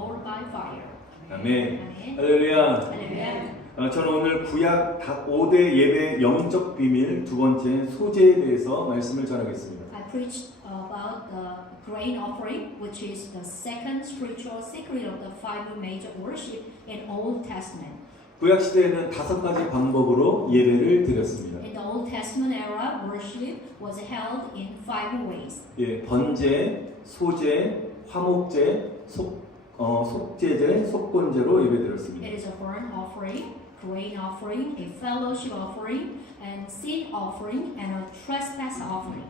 Lord by fire. 아멘. 아멘. 할렐루야. 할렐루야. 저는 오늘 구약 5대 예배 영적 비밀 두 번째 소재에 대해서 말씀을 전하겠습니다. I preached about the grain offering, which is the second spiritual secret of the five major worship in Old Testament. 구약 시대에는 5가지 방법으로 예배를 드렸습니다. In the Old Testament era, worship was held in 5 ways. 예, 번제, 소제, 화목제, 속제제, 속건제로 예배드렸습니다. It is a burnt offering, grain offering, a fellowship offering, and sin offering, and a trespass offering.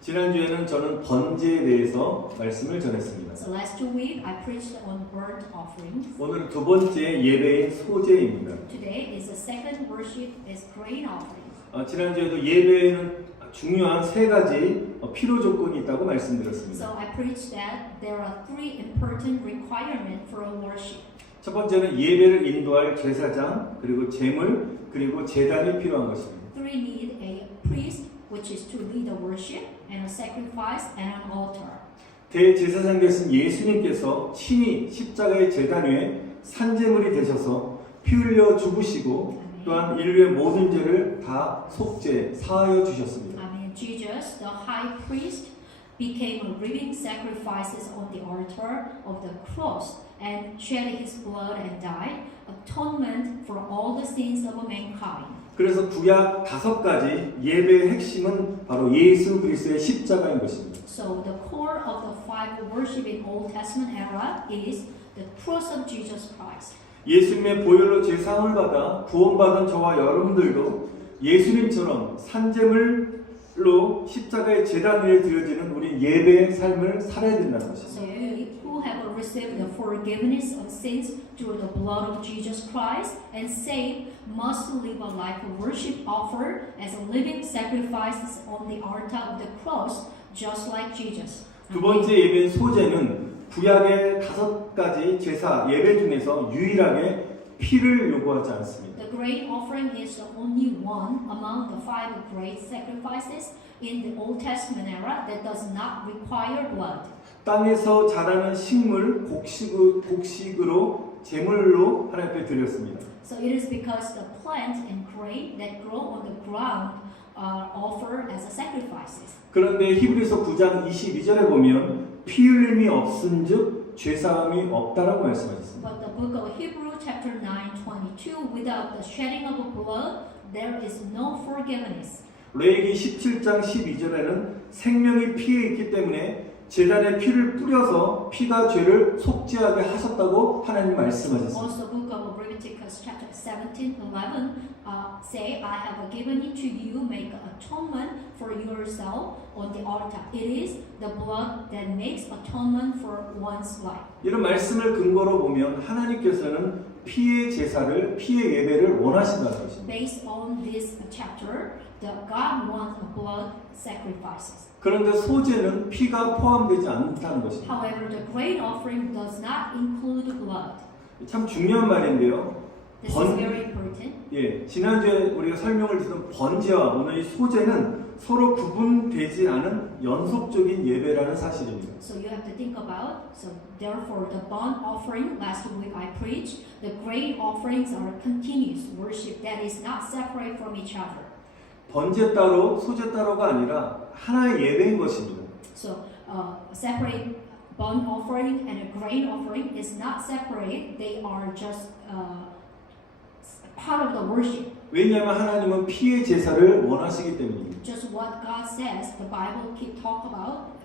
지난주에는 저는 번제에 대해서 말씀을 전했습니다. So last week I preached on burnt offerings. 오늘은 두 번째 예배의 소제입니다. Today is the second worship is grain offering. 지난주에도 예배에는 중요한 3가지 필요 조건이 있다고 말씀드렸습니다. So I preached that there are 3 important requirements for a worship. 첫 번째는 예배를 인도할 제사장, 그리고 제물, 그리고 제단이 필요한 것입니다. 3 need a priest, which is to lead the worship, and a sacrifice, and an altar. 대제사장 되신 예수님께서 친히 십자가의 제단 위에 산제물이 되셔서 피 흘려 죽으시고 또한 인류의 모든 죄를 다 속죄, 사하여 주셨습니다. Amen. Jesus, the high priest, became a living sacrifices on the altar of the cross and shed his blood and died, atonement for all the sins of mankind. 그래서 구약 5가지 예배의 핵심은 바로 예수 그리스도의 십자가인 것입니다. So the core of the 5 worship in Old Testament era is the cross of Jesus Christ. 예수님의 보혈로 죄사함을 받아 구원받은 저와 여러분들도 예수님처럼 산제물로 십자가의 제단 위에 드려지는 우리 예배의 삶을 살아야 된다는 것입니다. So we who have received the forgiveness of sins through the blood of Jesus Christ and saved must live a life of worship offered as a living sacrifice on the altar of the cross, just like Jesus. 두 번째 예배의 소제는 구약의 5가지 제사 예배 중에서 유일하게 피를 요구하지 않습니다. The grain offering is the only one among the 5 great sacrifices in the Old Testament era that does not require blood. 땅에서 자라는 식물 곡식으로 제물로 하나님 앞에 드렸습니다. So it is because the plant and grain that grow on the ground are offered as a sacrifices. 그런데 히브리서 9장 22절에 보면 피 흘림이 없은즉 죄사함이 없다라고 말씀하셨습니다. But the book of Hebrew chapter 9:22, without the shedding of blood, there is no forgiveness. 레위기 17장 12절에는 생명이 피에 있기 때문에 제단에 피를 뿌려서 피가 죄를 속죄하게 하셨다고 하나님 말씀하셨습니다. Also, book of Leviticus chapter 17:11 say, I have given it to you, make atonement for yourself on the altar. It is the blood that makes atonement for one's life. 이런 말씀을 근거로 보면 하나님께서는 피의 제사를, 피의 예배를 원하신다는 것입니다. Based on this chapter, God wants blood sacrifices. 그런데 소제는 피가 포함되지 않다는 것입니다. However, the grain offering does not include blood. 참 중요한 말인데요. This is very important. 예, 지난주에 우리가 설명을 듣던 번제와 오늘 이 소제는 서로 구분되지 않은 연속적인 예배라는 사실입니다. So you have to think about, so therefore the burnt offering, last week I preached, the grain offerings are continuous worship that is not separate from each other. 번제 따로, 소제 따로가 아니라 하나의 예배인 것입니다. So separate burnt offering and a grain offering is not separate, they are just part of the worship. 왜냐하면 하나님은 피의 제사를 원하시기 때문입니다. Just what God says, the Bible keep talk about,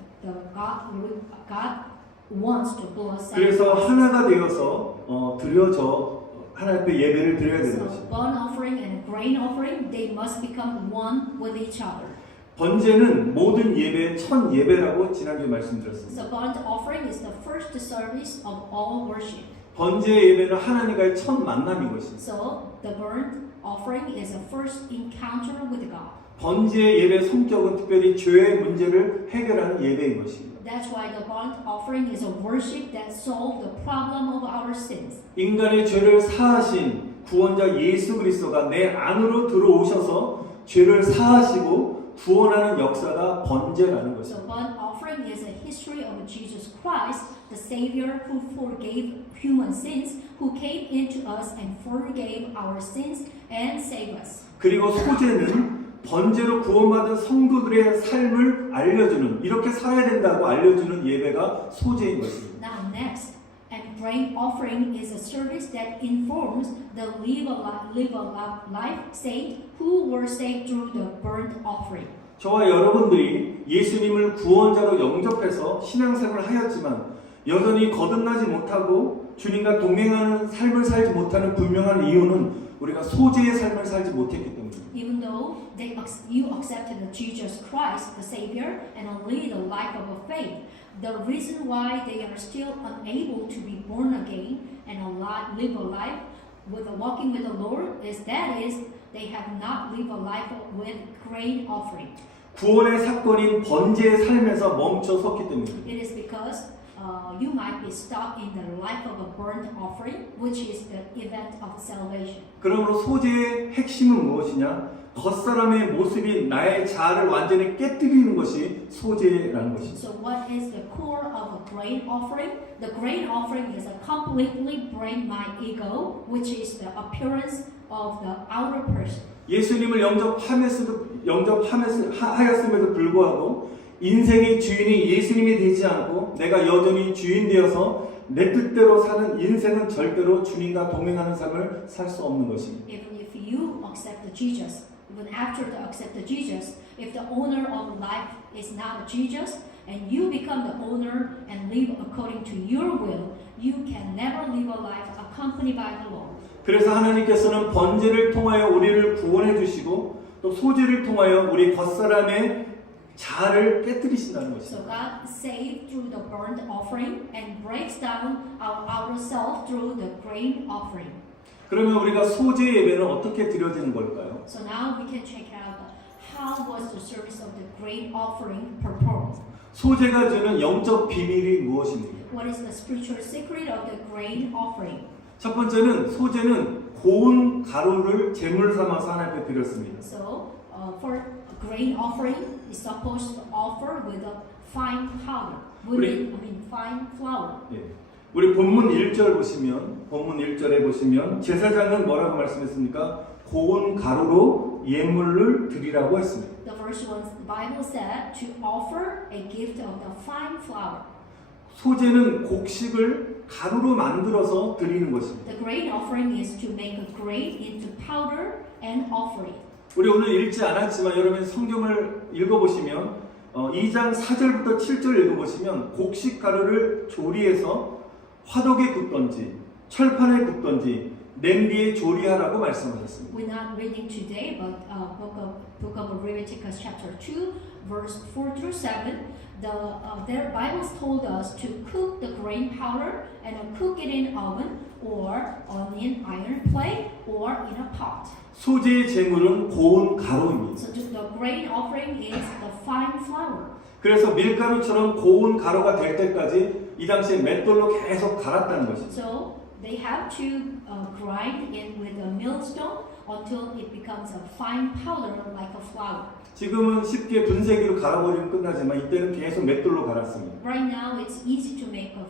God wants to blood sacrifice. 그래서 하나가 되어서 드려져 하나님 앞에 예배를 드려야 되는 So 것입니다. burnt offering and grain offering, they must become one with each other. 번제는 모든 예배의 첫 예배라고 지난주에 말씀드렸습니다. So burnt offering is the first service of all worship. 번제의 예배는 하나님과의 첫 만남인 것입니다. So the burnt offering is a first encounter with God. 번제의 예배의 성격은 특별히 죄의 문제를 해결하는 예배인 것입니다. That's why the burnt offering is a worship that solves the problem of our sins. 인간의 죄를 사하신 구원자 예수 그리스도가 내 안으로 들어오셔서 죄를 사하시고 구원하는 역사가 번제라는 So 것입니다. burnt offering offering is a history of Jesus Christ, the Savior who forgave human sins, who came into us and forgave our sins and saved us. 그리고 소제는 번제로 구원받은 성도들의 삶을 알려주는, 이렇게 살아야 된다고 알려주는 예배가 소제인 것입니다. Now next, and grain offering is a service that informs the live a life saint who were saved through the burnt offering. 저와 여러분들이 예수님을 구원자로 영접해서 신앙생활을 하였지만 여전히 거듭나지 못하고 주님과 동행하는 삶을 살지 못하는 분명한 이유는 우리가 소제의 삶을 살지 못했기 때문입니다. Even though you accepted Jesus Christ, the Savior, and lead a life of faith, the reason why they are still unable to be born again and live a life with walking with the Lord is they have not lived a life with grain offering. 구원의 사건인 번제의 삶에서 멈춰 섰기 때문입니다. It is because you might be stuck in the life of a burnt offering, which is the event of salvation. 그러므로 소제의 핵심은 무엇이냐? 겉사람의 모습인 나의 자아를 완전히 깨뜨리는 것이 소제라는 것입니다. So what is the core of a grain offering? The grain offering is a completely break my ego, which is the appearance of the outer person. 예수님을 영접하였음에도 불구하고 인생의 주인이 예수님이 되지 않고 내가 여전히 주인 되어서 내 뜻대로 사는 인생은 절대로 주님과 동행하는 삶을 살 수 없는 것입니다. Even if you accept Jesus, even after you accept Jesus, if the owner of life is not Jesus, and you become the owner and live according to your will, you can never live a life accompanied by the Lord. 그래서 하나님께서는 번제를 통하여 우리를 구원해 주시고 또 소제를 통하여 우리 겉사람의 자아를 깨뜨리신다는 것입니다. So God saved through the burnt offering and breaks down our outer self through the grain offering. 그러면 우리가 소제 예배는 어떻게 드려지는 걸까요? So now we can check out how was the service of the grain offering performed. 소제가 주는 영적 비밀이 무엇입니까? What is the spiritual secret of the grain offering? 첫 번째는 소제는 고운 가루를 제물 삼아서 하나님 앞에 드렸습니다. So for grain offering is supposed to offer with a fine powder, fine flour. 예. 우리 본문 1절 보시면 본문 1절에 보시면 제사장은 뭐라고 말씀했습니까? 고운 가루로 예물을 드리라고 했습니다. The first one, the Bible said to offer a gift of the fine flour. 소제는 곡식을 가루로 만들어서 드리는 것입니다. The grain offering is to make a grain into powder and offer it. 우리 오늘 읽지 않았지만 여러분 성경을 읽어보시면 2장 4절부터 7절 읽어보시면 곡식 가루를 조리해서 화덕에 굽던지 철판에 굽던지 냄비에 조리하라고 말씀하셨습니다. We're not reading today, but book of Leviticus chapter 2, verse 4 through 7. Their Bibles told us to cook the grain powder and cook it in oven or on an iron plate or in a pot. 소제의 제물은 고운 가루입니다. So the grain offering is the fine flour. 그래서 밀가루처럼 고운 가루가 될 때까지 이 당시에 맷돌로 계속 갈았다는 것입니다. So they have to grind it with a millstone until it becomes a fine powder like a flour. 지금은 쉽게 분쇄기로 갈아버리면 끝나지만 이때는 계속 맷돌로 갈았습니다. Right now it's easy to make a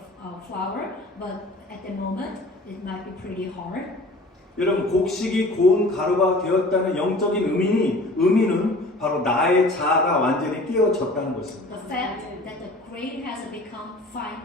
flour, but at the moment it might be pretty hard. 여러분 곡식이 고운 가루가 되었다는 영적인 의미는 바로 나의 자아가 완전히 깨어졌다는 것입니다. The fact that the grain has become fine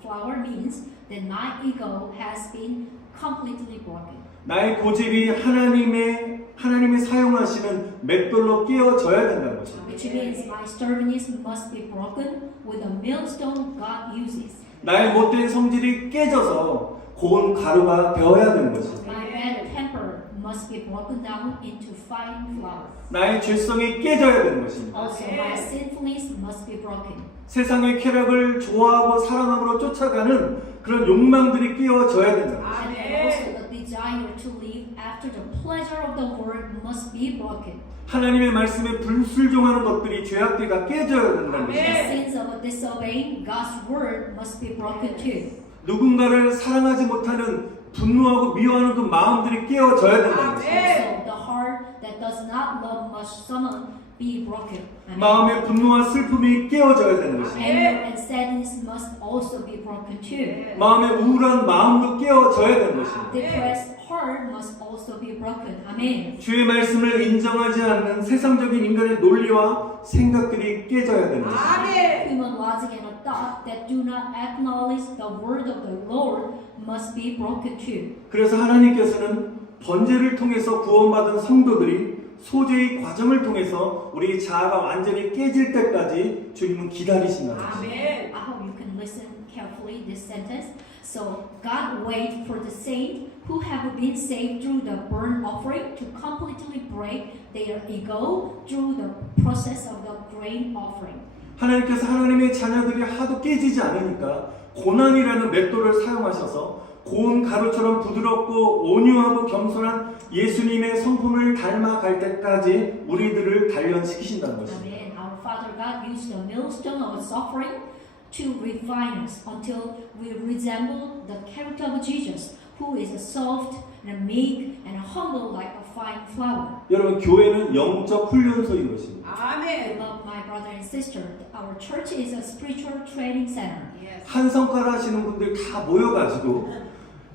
flour means that my ego has been completely broken. 나의 고집이 하나님이 사용하시는 맷돌로 깨어져야 된다는 것입니다. Which means my stubbornness must be broken with a millstone God uses. 나의 못된 성질이 깨져서 고운 가루가 되어야 되는 것입니다. My bad temper must be broken down into fine flour. 나의 죄성이 깨져야 되는 것입니다. Also, my sinfulness must be broken. 세상의 쾌락을 좋아하고 사랑함으로 쫓아가는 그런 욕망들이 깨어져야 된다는 것입니다. And also the desire to live after the pleasure of the world must be broken. 하나님의 말씀에 불순종하는 것들이 죄악들이 다 깨져야 된다는 The 것입니다. sins of disobeying God's word must be broken too. 누군가를 사랑하지 못하는 분노하고 미워하는 그 마음들이 깨어져야 된다는 것입니다. Also, the heart that does not love much someone be broken. Amen. 마음의 분노와 슬픔이 깨어져야 되는 것입니다. Anger and sadness must also be broken too. 마음의 우울한 마음도 깨어져야 되는 것입니다. Depressed heart must also be broken. Amen. 주의 말씀을 인정하지 않는 세상적인 인간의 논리와 생각들이 깨져야 되는 것입니다. Human logic and a thought that do not acknowledge the word of the Lord must be broken too. 그래서 하나님께서는 번제를 통해서 구원받은 성도들이 소재의 과정을 통해서 우리 자아가 완전히 깨질 때까지 주님은 기다리신다는 것입니다. I hope you can listen carefully this sentence. So God waits for the saint who have been saved through the burnt offering to completely break their ego through the process of the grain offering. 하나님께서 하나님의 자녀들이 하도 깨지지 않으니까 고난이라는 맷돌을 사용하셔서 고운 가루처럼 부드럽고 온유하고 겸손한 예수님의 성품을 닮아갈 때까지 우리들을 단련시키신다는 것입니다. Amen. Our Father God used the millstone of suffering to refine us until we resemble the character of Jesus, who is soft and meek and humble like a fine flower. 여러분, 교회는 영적 훈련소인 것입니다. Beloved my brother and sister, our church is a spiritual training center. 한 성과를 하시는 분들 다 모여가지고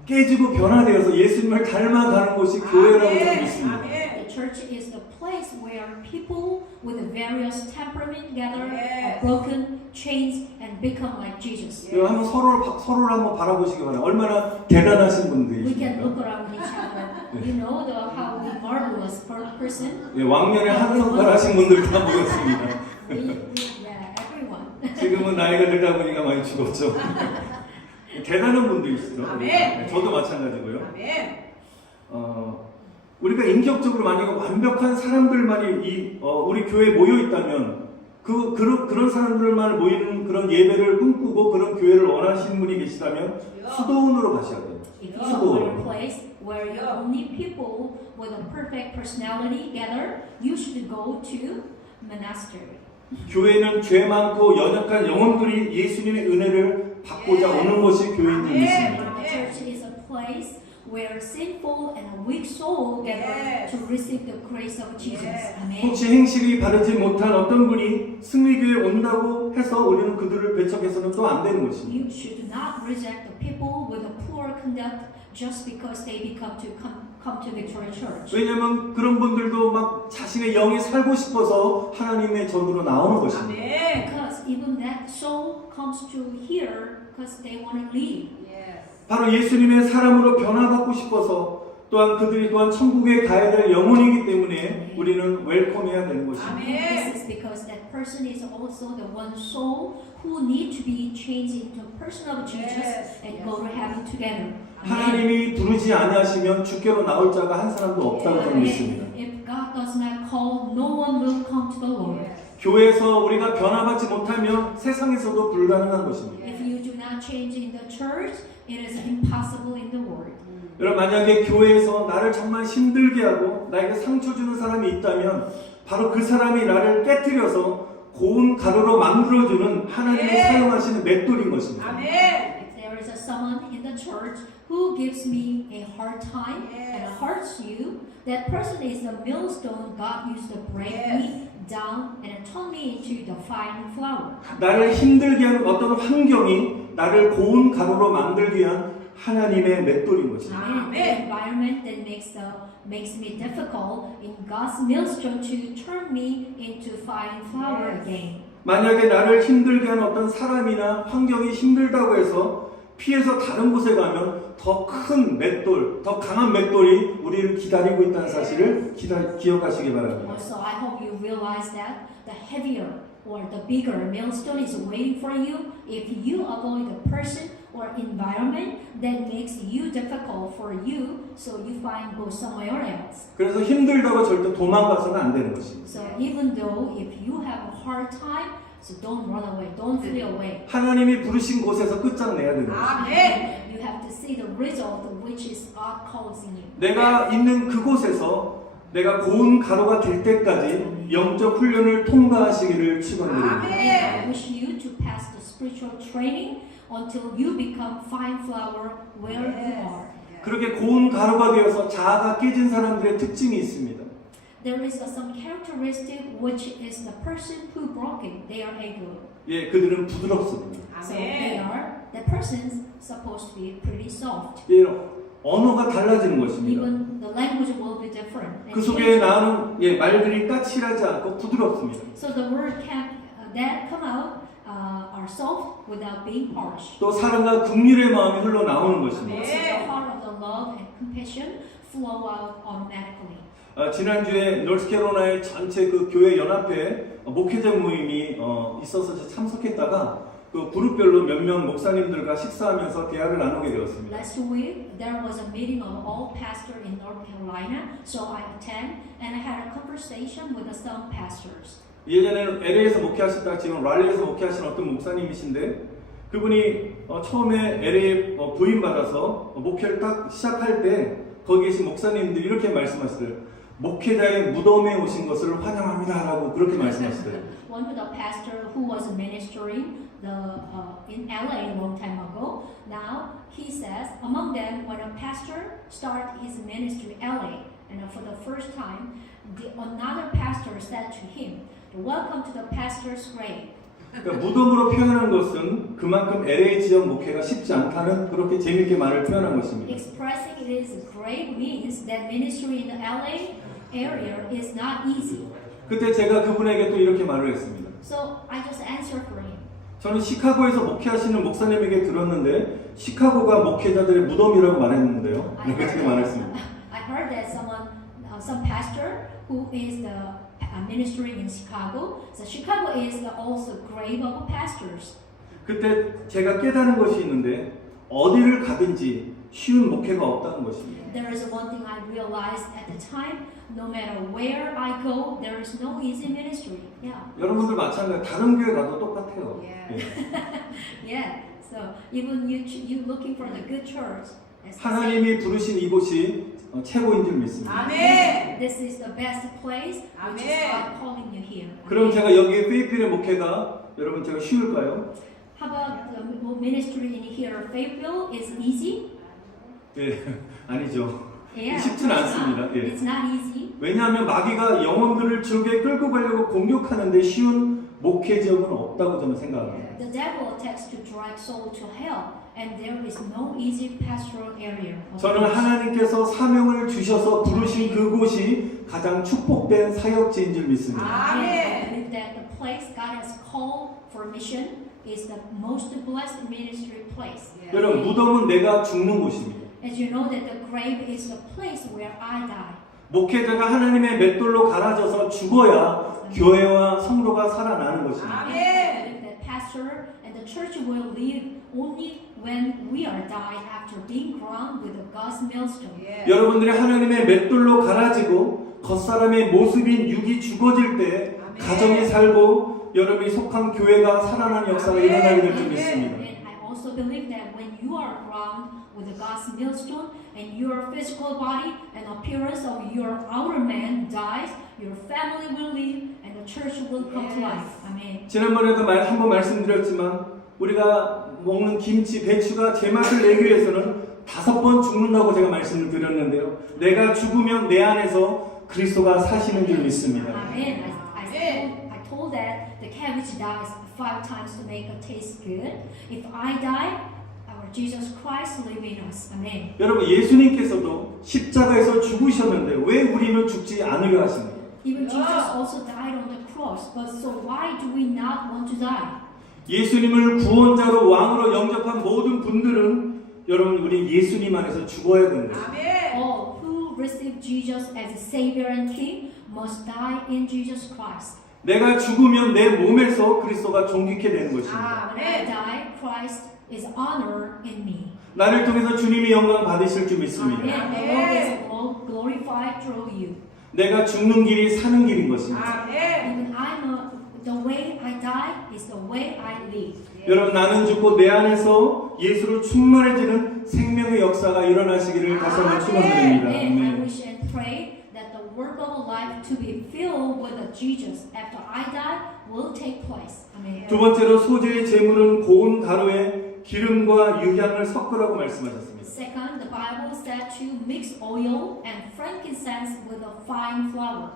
깨지고 변화되어서 예수님을 닮아가는 곳이 교회라고 저는 믿습니다. The church is the place where people with various temperament gather, are broken, changed, and become like Jesus. 한번 서로를 한번 바라보시기 바랍니다. 얼마나 대단하신 We can 분들이십니까? look around each other. You know how we marvelous person. 예, 왕년에 한 성과를 하신 분들 다 모였습니다. Yeah, everyone. 지금은 나이가 들다 보니까 많이 죽었죠. 대단한 분들이시죠. 아멘. 저도 마찬가지고요. 우리가 인격적으로 만약에 완벽한 사람들만이 우리 교회에 모여 있다면 그런 사람들만 모이는 그런 예배를 꿈꾸고 그런 교회를 원하시는 분이 계시다면 수도원으로 가셔야 돼요. If you go to a place where you only people with a perfect personality gather, you should go to monastery. 교회는 죄 많고 연약한 영혼들이 예수님의 은혜를 받고자 오는 것이 교회인 줄 믿습니다. The church is a place where sinful and a weak soul gather to receive the grace of Jesus. Amen. 혹시 행실이 바르지 못한 어떤 분이 승리교회에 온다고 해서 우리는 그들을 배척해서는 또 안 되는 것입니다. You should not reject the people with a poor conduct just because they become to come to Victoria Church. 왜냐하면 그런 분들도 막 자신의 영이 살고 싶어서 하나님의 전으로 나오는 것입니다. Because even that soul comes to here because they want to leave. 바로 예수님의 사람으로 변화받고 싶어서 또한 그들이 또한 천국에 가야 될 영혼이기 때문에 우리는 웰컴해야 되는 것입니다. This is because that person is also the one soul who need to be changed into a person of Jesus and go to heaven together. 하나님이 부르지 아니하시면 주께로 나올 자가 한 사람도 없다고 저는 믿습니다. If God does not call, no one will come to the Lord. 교회에서 우리가 변화받지 못하면 세상에서도 불가능한 것입니다. If you do not change in the church, it is impossible in the world. 여러분, 만약에 교회에서 나를 정말 힘들게 하고 나에게 상처 주는 사람이 있다면 바로 그 사람이 나를 깨뜨려서 고운 가루로 만들어주는 하나님이 사용하시는 맷돌인 것입니다. If there is someone in the church who gives me a hard time and hurts you, that person is the millstone God used to break me down and turn me into the fine flour. 나를 힘들게 하는 어떤 환경이 나를 고운 가루로 만들기 위한 하나님의 맷돌인 것입니다. The environment that makes me difficult in God's millstone to turn me into fine flour again. 만약에 나를 힘들게 하는 어떤 사람이나 환경이 힘들다고 해서 피해서 다른 곳에 가면 더 큰 맷돌, 더 강한 맷돌이 우리를 기다리고 있다는 사실을 기억하시기 바랍니다. Also, I hope you realize that the heavier or the bigger millstone is waiting for you if you avoid the person or environment that makes you difficult for you, so you go somewhere else. 그래서 힘들다고 절대 도망가서는 안 되는 것입니다. So even though if you have a hard time, so don't run away, don't flee away. 하나님이 부르신 곳에서 끝장내야 되는 것입니다. You have to see the result which is God calls in you. 내가 있는 그곳에서 내가 고운 가루가 될 때까지 영적 훈련을 통과하시기를 축원드립니다. I wish you to pass the spiritual training until you become fine flour where you are. 그렇게 고운 가루가 되어서 자아가 깨진 사람들의 특징이 있습니다. there is some characteristic which is the person who broke it. They are ego. 예, 그들은 부드럽습니다. So they are the persons supposed to be pretty soft. 예, 언어가 달라지는 것입니다. Even the language will be different. 그 속에 나오는 예, 말들이 까칠하지 않고 부드럽습니다. So the word that come out are soft without being harsh. 또 사랑과 긍휼의 마음이 흘러나오는 것입니다. Also the heart of the love and compassion flow out automatically. 지난주에 노스캐롤라이나의 전체 그 교회 연합회 목회자 모임이 있어서 참석했다가 그 그룹별로 몇몇 목사님들과 식사하면서 대화를 나누게 되었습니다. Last week there was a meeting of all pastors in North Carolina, so I attend and I had a conversation with some pastors. 예전에는 LA에서 목회하셨다가 지금 랄리에서 목회하시는 어떤 목사님이신데 그분이 처음에 LA에 부임받아서 목회를 딱 시작할 때 거기 계신 목사님들이 이렇게 말씀하시더래요. 목회자의 무덤에 오신 것을 환영합니다라고 그렇게 말씀하시더래요. One of the pastor who was ministering in LA a long time ago, now he says among them when a pastor start his ministry in LA, and for the first time, another pastor said to him, "Welcome to the pastor's grave." 그러니까 무덤으로 표현한 것은 그만큼 LA 지역 목회가 쉽지 않다는 그렇게 재미있게 말을 표현한 것입니다. Expressing it is grave means that ministry in the LA area is not easy. 그때 제가 그분에게 또 이렇게 말을 했습니다. So I just answered for him. 저는 시카고에서 목회하시는 목사님에게 들었는데 시카고가 목회자들의 무덤이라고 말했는데요. 그렇게 말했습니다. I heard that some pastor who is ministering in Chicago. So Chicago is also grave of pastors. 그때 제가 깨닫는 것이 있는데 어디를 가든지 쉬운 목회가 없다는 것입니다. There is one thing I realized at the time. No matter where I go, there is no easy ministry. Yeah. 여러분들 마찬가지 다른 교회 가도 똑같아요. Yeah. So even you looking for the good church. 하나님이 부르신 이곳이 최고인 줄 믿습니다. 아멘. This is the best place, which is God calling you here. 그럼 제가 여기 페이필의 목회가 여러분 제가 쉬울까요? How about the ministry in here? Faithville is easy? 예, 아니죠. Yeah, 쉽진 않습니다. 예. It's not easy. 왜냐하면 마귀가 영혼들을 즐게 끌고 가려고 공격하는데 쉬운 목회 지역은 없다고 저는 생각합니다. The devil attacks to drag soul to hell, and there is no easy pastoral area. 저는 하나님께서 사명을 주셔서 부르신 그곳이 가장 축복된 사역지인 줄 믿습니다. I believe that the place God has called for mission is the most blessed ministry place. 여러분 무덤은 내가 죽는 곳입니다. As you know that the grave is the place where I die. 목회자가 하나님의 맷돌로 갈아져서 죽어야 교회와 성도가 살아나는 것입니다. I believe that pastor and the church will live only when we are died after being crowned with the God's millstone. 여러분들이 하나님의 맷돌로 갈아지고 겉사람의 모습인 육이 죽어질 때 가정이 살고 여러분이 속한 교회가 살아나는 역사가 일어나게 될 줄 믿습니다. And I also believe that when you are crowned with the God's millstone and your physical body and appearance of your outer man dies, your family will live and the church will come to life. Amen. 지난번에도 한번 말씀드렸지만 우리가 먹는 김치, 배추가 제맛을 내기 위해서는 5번 죽는다고 제가 말씀을 드렸는데요. 내가 죽으면 내 안에서 그리스도가 사시는 줄 믿습니다. Amen. I told that the cabbage dies 5 times to make it taste good. If I die, our Jesus Christ live in us. Amen. 여러분 예수님께서도 십자가에서 죽으셨는데 왜 우리는 죽지 않으려 하십니까? Even Jesus also died on the cross. But so why do we not want to die? 예수님을 구원자로 왕으로 영접한 모든 분들은 여러분 우리 예수님 안에서 죽어야 된다. All who receive Jesus as a Savior and King must die in Jesus Christ. 내가 죽으면 내 몸에서 그리스도가 존귀케 되는 것입니다. When I die, Christ is honored in me. 나를 통해서 주님이 영광 받으실 줄 믿습니다. Amen. The Lord is glorified through you. 내가 죽는 길이 사는 길인 것입니다. Even the way I die is the way I live. 여러분 나는 죽고 내 안에서 예수로 충만해지는 생명의 역사가 일어나시기를 다시 한번 축원드립니다. And I 아멘. wish and pray that the work of life to be filled with Jesus after I die will take place. Amen. 두 번째로 소재의 제물은 고운 가루에 기름과 유향을 섞으라고 말씀하셨습니다. Second, the Bible said to mix oil and frankincense with a fine flour.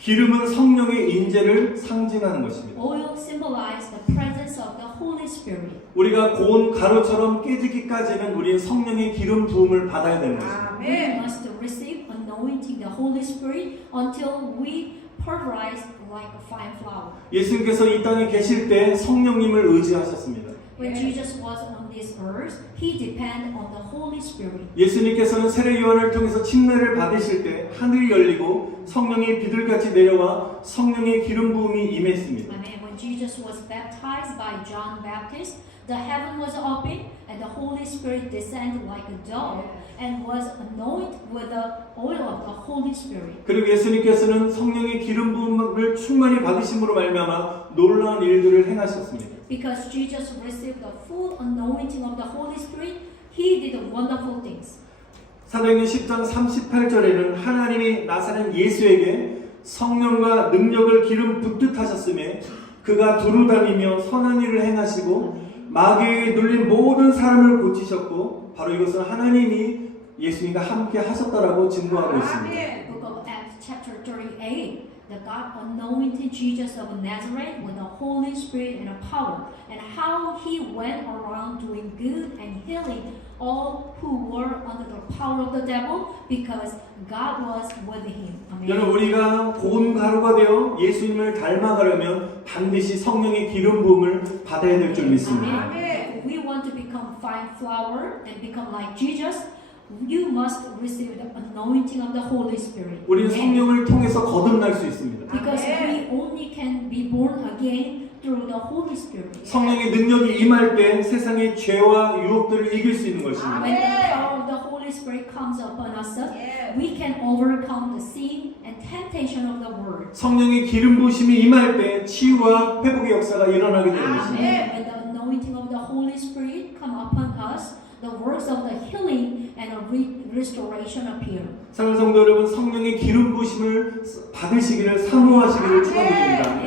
기름은 성령의 인재를 상징하는 것입니다. Oil symbolizes the presence of the Holy Spirit. 우리가 고운 가루처럼 깨지기까지는 우리는 성령의 기름 부음을 받아야 되는 것입니다. We must receive anointing the Holy Spirit until we pulverize like a fine flour. 예수님께서 이 땅에 계실 때 성령님을 의지하셨습니다. When Jesus was on this earth, he depended on the Holy Spirit. 예수님께서는 세례 요한을 통해서 침례를 받으실 때 하늘이 열리고 성령이 비둘기같이 내려와 성령의 기름 부음이 임했습니다. Amen. When Jesus was baptized by John Baptist, the heaven was opened and the Holy Spirit descended like a dove and was anointed with the oil of the Holy Spirit. 그리고 예수님께서는 성령의 기름 부음을 충만히 받으심으로 말미암아 놀라운 일들을 행하셨습니다. Because Jesus received the full anointing of the Holy Spirit, he did wonderful things. 사도행전 10장 38절에는 하나님이 나사렛 예수에게 성령과 능력을 기름 붓듯 하셨음에 그가 두루다니며 선한 일을 행하시고 마귀에게 눌린 모든 사람을 고치셨고 바로 이것은 하나님이 예수님과 함께 하셨다라고 증거하고 있습니다. Book of Acts chapter 38. The God anointed Jesus of Nazareth with the Holy Spirit and power, and how he went around doing good and healing all who were under the power of the devil, because God was with him. 여러분 우리가 고운 가루가 되어 예수님을 닮아가려면 반드시 성령의 기름 부음을 받아야 될 줄 믿습니다. If we want to become fine flour and become like Jesus, you must receive the anointing of the Holy Spirit. 우리는 성령을 통해서 거듭날 수 있습니다. Because we only can be born again through the Holy Spirit. 성령의 능력이 임할 때 세상의 죄와 유혹들을 이길 수 있는 것입니다. When the power of the Holy Spirit comes upon us, we can overcome the sin and temptation of the world. 성령의 기름 부으심이 임할 때 치유와 회복의 역사가 일어나게 되는 것입니다. When the anointing of the Holy Spirit come upon us, the works of the healing and restoration appear. 사랑하는 성도 여러분, 성령의 기름 부으심을 받으시기를 사모하시기를 축원드립니다.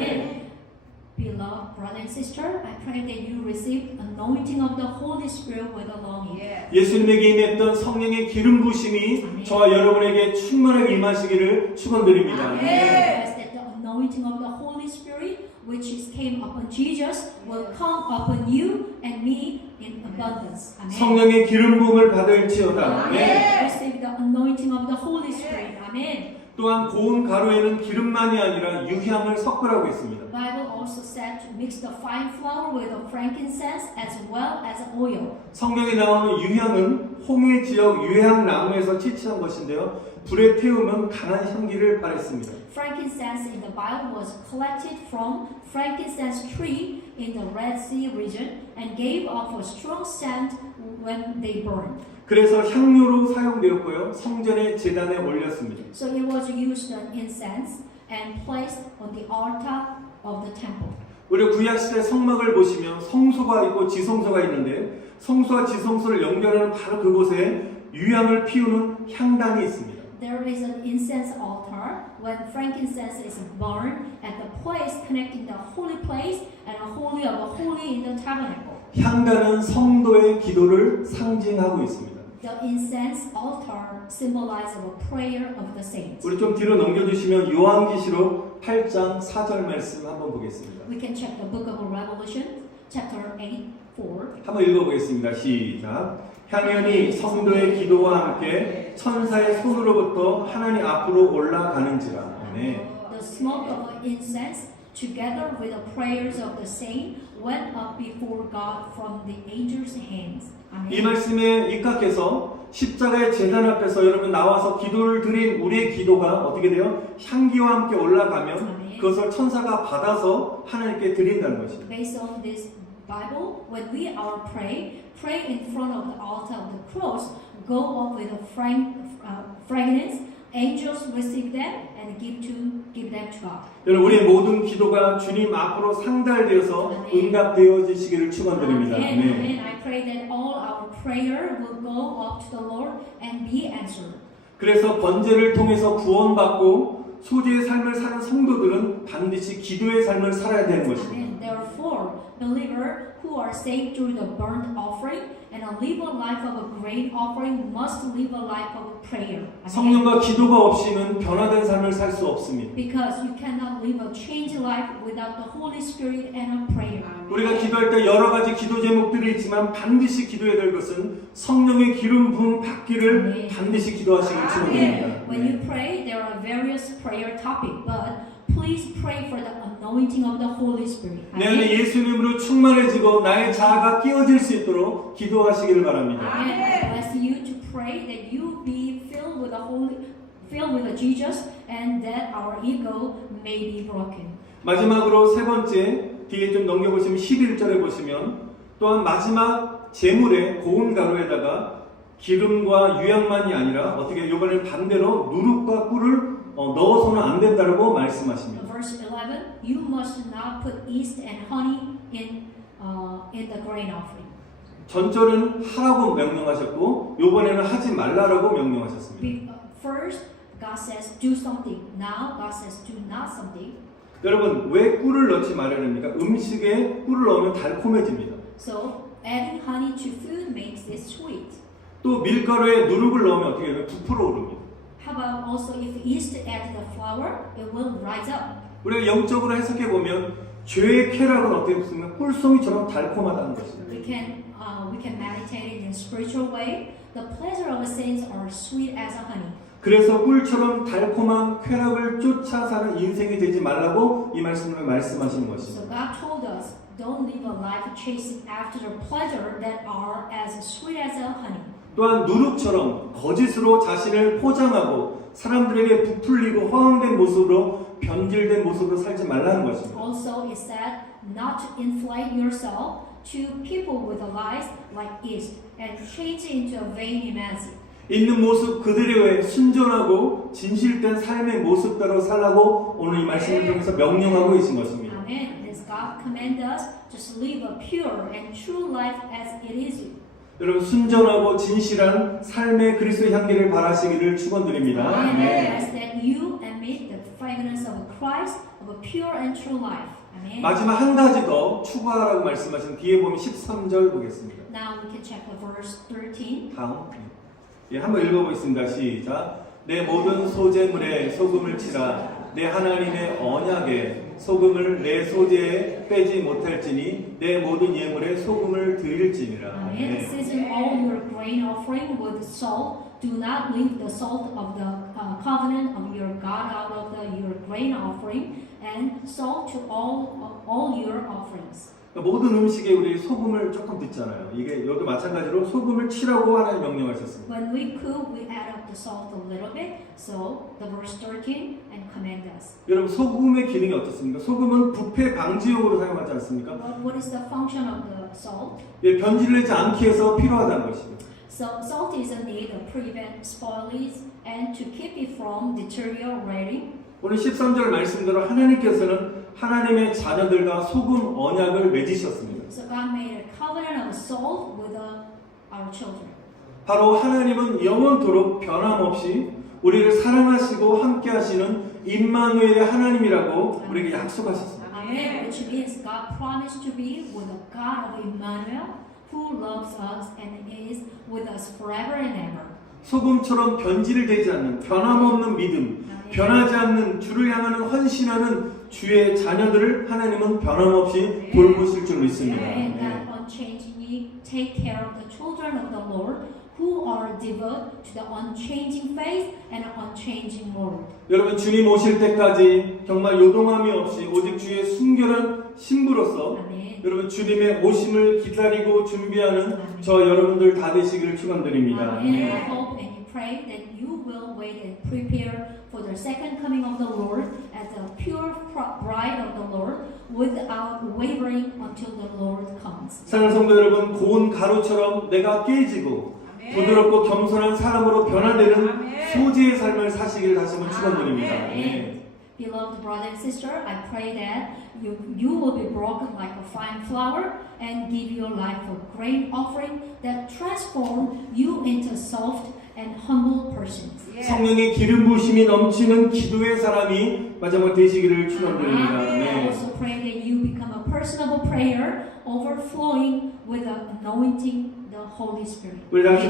Beloved brother and sister, I pray that you receive anointing of the Holy Spirit with a longing. 예수님에게 임했던 성령의 기름 부으심이 저와 여러분에게 충만하게 임하시기를 축원드립니다. That the anointing of the Holy Spirit, which came upon Jesus, will come upon you and me in abundance. Amen. 성령의 기름 부음을 받을지어다. Receive the anointing of the Holy Spirit. Amen. 또한 고운 가루에는 기름만이 아니라 유향을 섞으라고 했습니다. Bible also said to mix the fine flour with the frankincense as well as oil. 성경에 나오는 유향은 홍해 지역 유향 나무에서 채취한 것인데요. 불에 태우면 강한 향기를 발했습니다. Frankincense in the Bible was collected from frankincense tree in the Red Sea region and gave off a strong scent when they burned. 그래서 향료로 사용되었고요. 성전의 제단에 올렸습니다. So it was used as incense and placed on the altar of the temple. 우리 구약시대 성막을 보시면 성소가 있고 지성소가 있는데 성소와 지성소를 연결하는 바로 그곳에 유향을 피우는 향단이 있습니다. There is an incense altar when frankincense is burned at the place connecting the holy place and the holy of the holy in the tabernacle. 향단은 성도의 기도를 상징하고 있습니다. The incense altar symbolizes a prayer of the saints. 우리 좀 뒤로 넘겨주시면 요한계시록 8장 4절 말씀 한번 보겠습니다. We can check the book of Revelation, chapter 8:4. 한번 읽어보겠습니다. 시작. 향연이 성도의 기도와 함께 천사의 손으로부터 하나님 앞으로 올라가는지라. 아멘. The smoke of the incense, together with the prayers of the saint, went up before God from the angel's hands. 이 Amen. 말씀에 입각해서 십자가의 제단 앞에서 여러분 나와서 기도를 드린 우리의 기도가 어떻게 돼요? 향기와 함께 올라가면 그것을 천사가 받아서 하나님께 드린다는 것입니다. Based on this Bible, when we are pray in front of the altar of the cross, go up with a fragrance. Angels receive them and give them to God. 여러분 우리의 모든 기도가 주님 앞으로 상달되어서 응답되어지시기를 축원드립니다. Amen. 네. Amen. I pray that all our prayer will go up to the Lord and be answered. 그래서 번제를 통해서 구원받고 소재의 삶을 사는 성도들은 반드시 기도의 삶을 살아야 되는 것입니다. Amen. Therefore, believers who are saved through the burnt offering and live a life of a grain offering must live a life of prayer. 성령과 기도가 없이는 변화된 삶을 살 수 없습니다. Because you cannot live a changed life without the Holy Spirit and a prayer. 우리가 기도할 때 여러 가지 기도 제목들이 있지만 반드시 기도해야 될 것은 성령의 기름 부음 받기를 반드시 기도하시길 축원드립니다. When you pray, there are various prayer topics, but please pray for the anointing of the Holy Spirit. 내 안에 예수님으로 충만해지고 나의 자아가 끼워질 수 있도록 기도하시기를 바랍니다. Amen. I bless you to pray that you be filled with the Jesus, and that our ego may be broken. 마지막으로 세 번째 뒤에 좀 넘겨보시면 11절에 보시면 또한 마지막 제물의 고운 가루에다가 기름과 유향만이 아니라 어떻게 이번에는 반대로 누룩과 꿀을 넣어서는 안 된다고 말씀하십니다. Verse 11, you must not put yeast and honey in the grain offering. 전절은 하라고 명령하셨고 이번에는 하지 말라라고 명령하셨습니다. First, God says do something. Now, God says do not something. 여러분 왜 꿀을 넣지 말아야 됩니까? 음식에 꿀을 넣으면 달콤해집니다. So, adding honey to food makes it sweet. 또 밀가루에 누룩을 넣으면 어떻게 되면 부풀어 오릅니다. How about also if yeast add the flour, it will rise up. 우리가 영적으로 해석해 보면 죄의 쾌락은 어떻게 됐습니까? 꿀송이처럼 달콤하다는 것입니다. We can meditate it in a spiritual way. The pleasure of sins are sweet as a honey. 그래서 꿀처럼 달콤한 쾌락을 쫓아 사는 인생이 되지 말라고 이 말씀을 말씀하시는 것입니다. So God told us, don't live a life chasing after the pleasure that are as sweet as a honey. 또한 누룩처럼 거짓으로 자신을 포장하고 사람들에게 부풀리고 허황된 모습으로 변질된 모습으로 살지 말라는 것입니다. Also, it said not to inflate yourself to people with lies like yeast and change into a vain image. 있는 모습 그대로의 순전하고 진실된 삶의 모습대로 살라고 오늘 이 말씀을 통해서 명령하고 계신 것입니다. Amen. As God commands us to live a pure and true life as it is. 여러분 순전하고 진실한 삶의 그리스도의 향기를 바라시기를 축원드립니다. And ask that you emit the fragrance of Christ of a pure and true life. Amen. 마지막 한 가지 더 추가하라고 말씀하신 뒤에 보면 13절 보겠습니다. Now we can check the verse 13. 다음 예, 한번 읽어보겠습니다. 시작. 내 모든 소재물에 소금을 치라. 내 하나님의 언약에 소금을 내 소재에 빼지 못할지니 내 모든 예물에 소금을 드릴지니라. Amen. Season all your grain offering with salt. Do not leave the salt of the covenant of your God out of your grain offering, and salt to all your offerings. 모든 음식에 우리 소금을 조금 넣잖아요. 이게 여기도 마찬가지로 소금을 치라고 하나님 명령하셨습니다. When we cook, we add up the salt a little bit. So the verse 13 and command us. 여러분 소금의 기능이 어떻습니까? 소금은 부패 방지용으로 사용하지 않습니까? What is the function of the salt? 예, 변질되지 않기 위해서 필요하다는 것입니다. So salt is needed to prevent spoilage and to keep it from deteriorating. 오늘 13절 말씀대로 하나님께서는 하나님의 자녀들과 소금 언약을 맺으셨습니다. So God made a covenant of salt with our children. 바로 하나님은 영원토록 변함없이 우리를 사랑하시고 함께하시는 임마누엘의 하나님이라고 우리에게 약속하셨습니다. Amen. Which means God promised to be with the God of Emmanuel, who loves us and is with us forever and ever. 소금처럼 변질되지 않는 변함없는 믿음, 변하지 않는 주를 향하는 헌신하는 주의 자녀들을 하나님은 변함없이 돌보실 줄 믿습니다. And God unchangingly take care of the children of the Lord who are devoted to the unchanging faith and unchanging word. 여러분 주님 오실 때까지 정말 요동함이 없이 오직 주의 순결한 신부로서 Amen. 여러분 주님의 오심을 기다리고 준비하는 저 여러분들 다 되시기를 축원드립니다. Amen. I hope and pray that you will wait and prepare for the second coming of the Lord as a pure bride of the Lord without wavering until the Lord comes. 사랑하는 성도 여러분, 고운 가루처럼 내가 깨지고 부드럽고 겸손한 사람으로 변화되는 소재의 삶을 사시기를 다시 한번 축원드립니다. Amen. Beloved brother and sister, I pray that you will be broken like a fine flour and give your life a grain offering that transform you into soft and humble persons. 성령의 기름 부으심이 넘치는 기도의 사람이 마지막 되시기를 축원드립니다. I also pray that you become a person personal prayer overflowing with the anointing the Holy Spirit. 우리 다 같이